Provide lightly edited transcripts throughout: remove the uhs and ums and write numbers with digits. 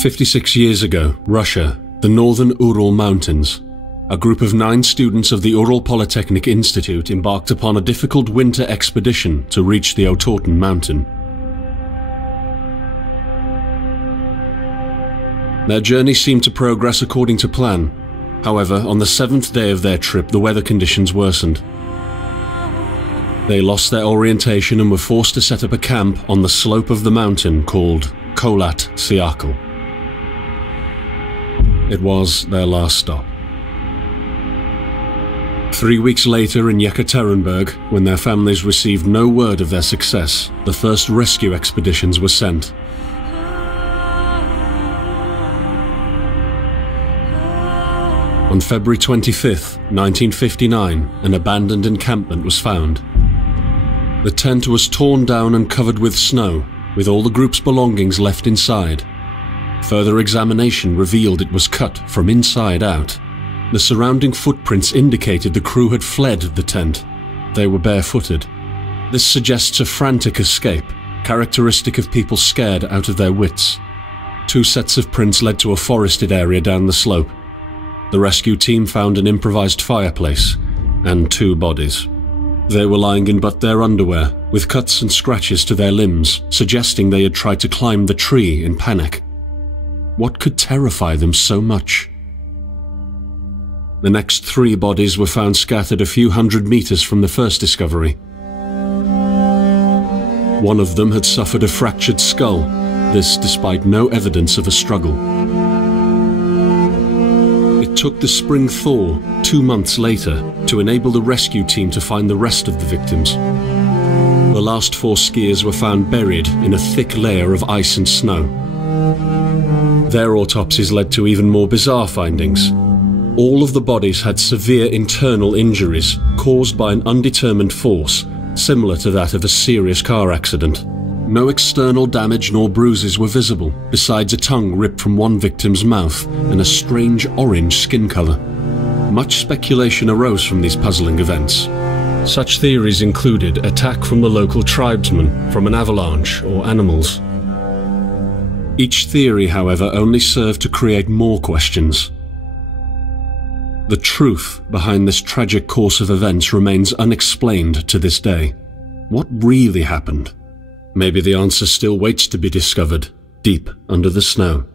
56 years ago, Russia, the northern Ural Mountains. A group of 9 students of the Ural Polytechnic Institute embarked upon a difficult winter expedition to reach the Otorten mountain. Their journey seemed to progress according to plan. However, on the 7th day of their trip, the weather conditions worsened. They lost their orientation and were forced to set up a camp on the slope of the mountain called Kholat Siakal. It was their last stop. 3 weeks later in Yekaterinburg, when their families received no word of their success, the first rescue expeditions were sent. On February 25, 1959, an abandoned encampment was found. The tent was torn down and covered with snow, with all the group's belongings left inside. Further examination revealed it was cut from inside out. The surrounding footprints indicated the crew had fled the tent. They were barefooted. This suggests a frantic escape, characteristic of people scared out of their wits. 2 sets of prints led to a forested area down the slope. The rescue team found an improvised fireplace and 2 bodies. They were lying in but their underwear, with cuts and scratches to their limbs, suggesting they had tried to climb the tree in panic. What could terrify them so much? The next 3 bodies were found scattered a few hundred meters from the first discovery. One of them had suffered a fractured skull, this despite no evidence of a struggle. It took the spring thaw 2 months later to enable the rescue team to find the rest of the victims. The last 4 skiers were found buried in a thick layer of ice and snow. Their autopsies led to even more bizarre findings. All of the bodies had severe internal injuries caused by an undetermined force, similar to that of a serious car accident. No external damage nor bruises were visible, besides a tongue ripped from one victim's mouth and a strange orange skin color. Much speculation arose from these puzzling events. Such theories included attack from the local tribesmen, from an avalanche, or animals. Each theory, however, only served to create more questions. The truth behind this tragic course of events remains unexplained to this day. What really happened? Maybe the answer still waits to be discovered, deep under the snow.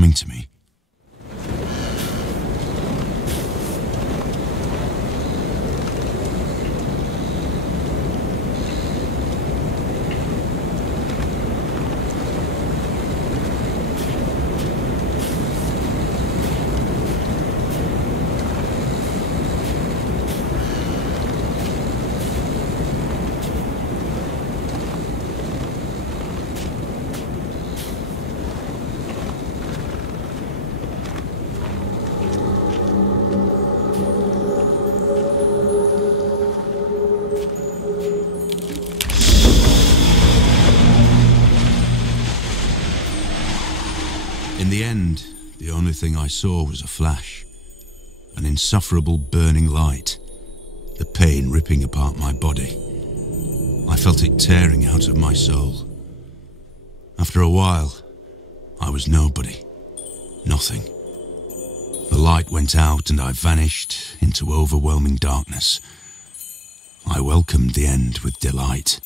coming to me. In the end, the only thing I saw was a flash, an insufferable burning light, the pain ripping apart my body. I felt it tearing out of my soul. After a while, I was nobody, nothing. The light went out and I vanished into overwhelming darkness. I welcomed the end with delight.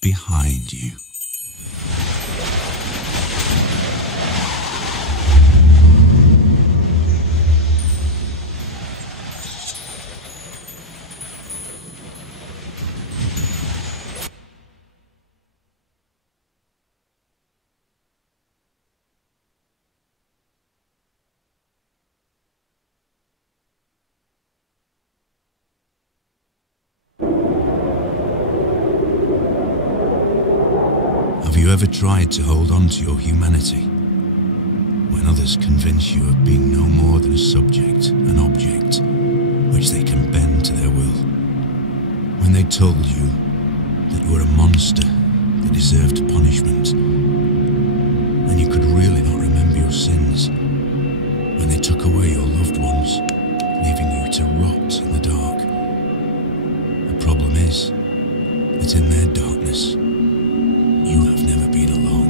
Behind you. Have you ever tried to hold on to your humanity when others convince you of being no more than a subject, an object, which they can bend to their will? When they told you that you were a monster that deserved punishment, and you could really not remember your sins? When they took away your loved ones, leaving you to rot in the dark? The problem is that in their darkness, you have never been alone.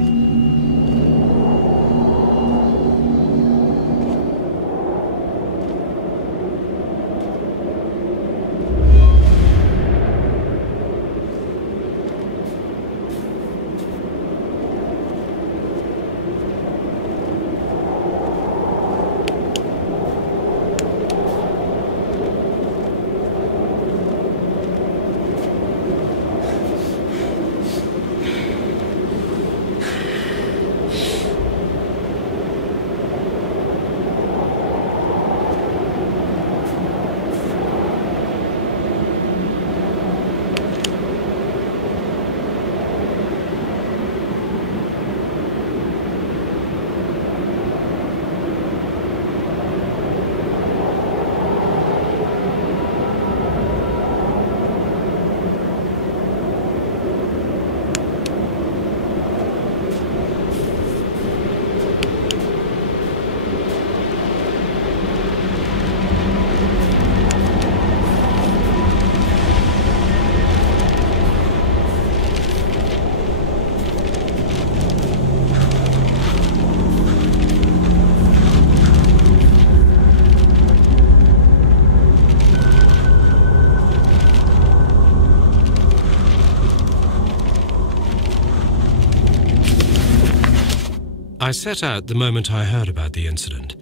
I set out the moment I heard about the incident.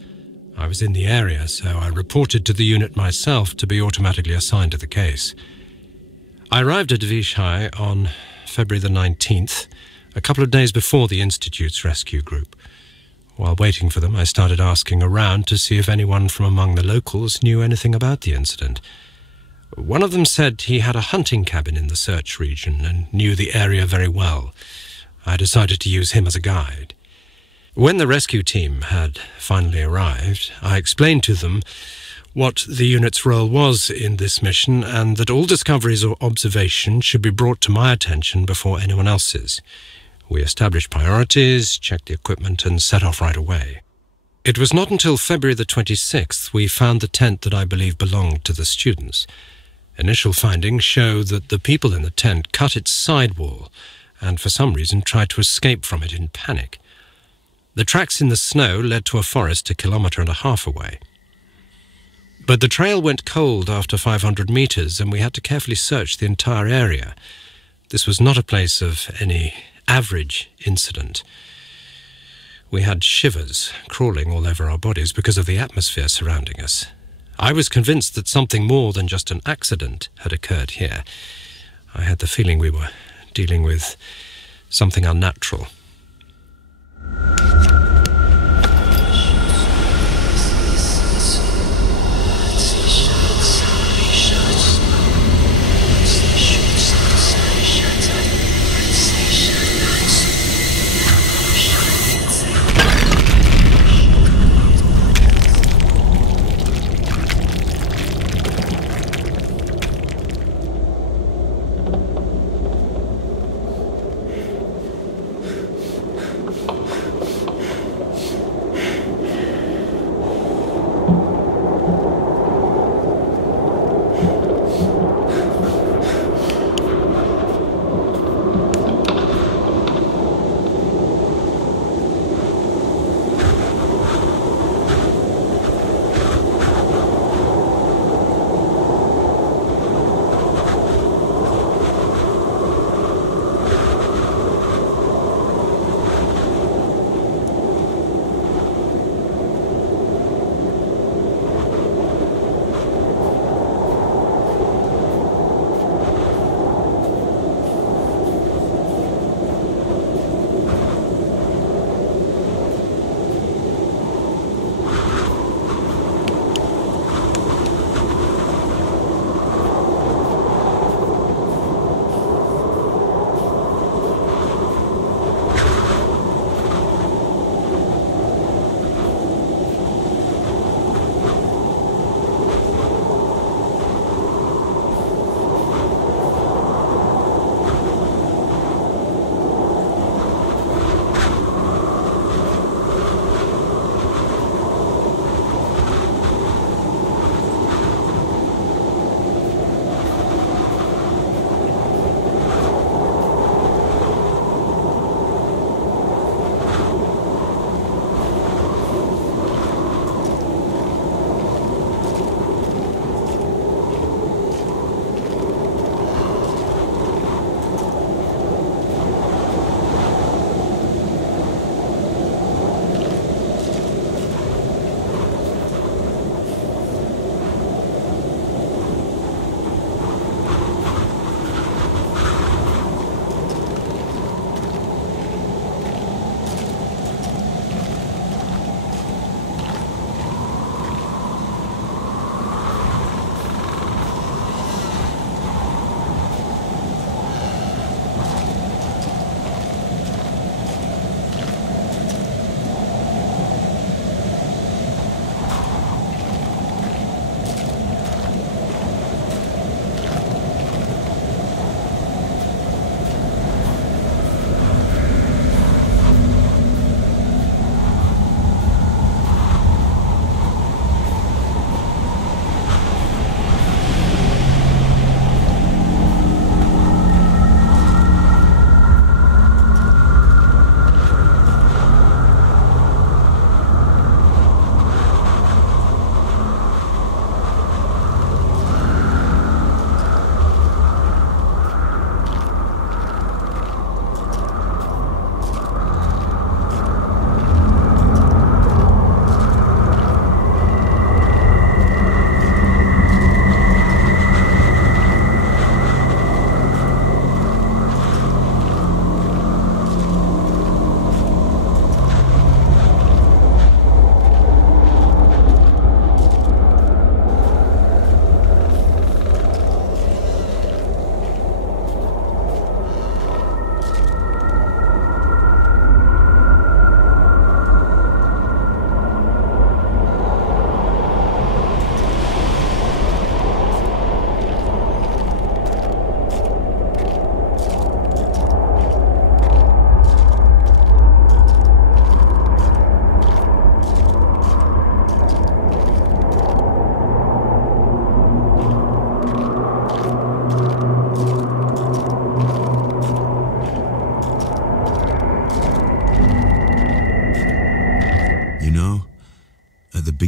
I was in the area, so I reported to the unit myself to be automatically assigned to the case. I arrived at Vichai on February the 19th, a couple of days before the Institute's rescue group. While waiting for them, I started asking around to see if anyone from among the locals knew anything about the incident. One of them said he had a hunting cabin in the search region and knew the area very well. I decided to use him as a guide. When the rescue team had finally arrived, I explained to them what the unit's role was in this mission and that all discoveries or observations should be brought to my attention before anyone else's. We established priorities, checked the equipment, and set off right away. It was not until February the 26th we found the tent that I believe belonged to the students. Initial findings show that the people in the tent cut its sidewall and for some reason tried to escape from it in panic. The tracks in the snow led to a forest 1.5 kilometers away. But the trail went cold after 500 meters and we had to carefully search the entire area. This was not a place of any average incident. We had shivers crawling all over our bodies because of the atmosphere surrounding us. I was convinced that something more than just an accident had occurred here. I had the feeling we were dealing with something unnatural.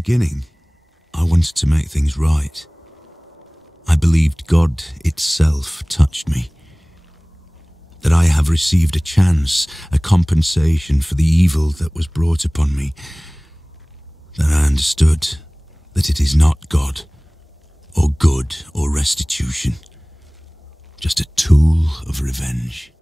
beginning, I wanted to make things right. I believed God itself touched me. That I have received a chance, a compensation for the evil that was brought upon me. That I understood that it is not God, or good, or restitution. Just a tool of revenge.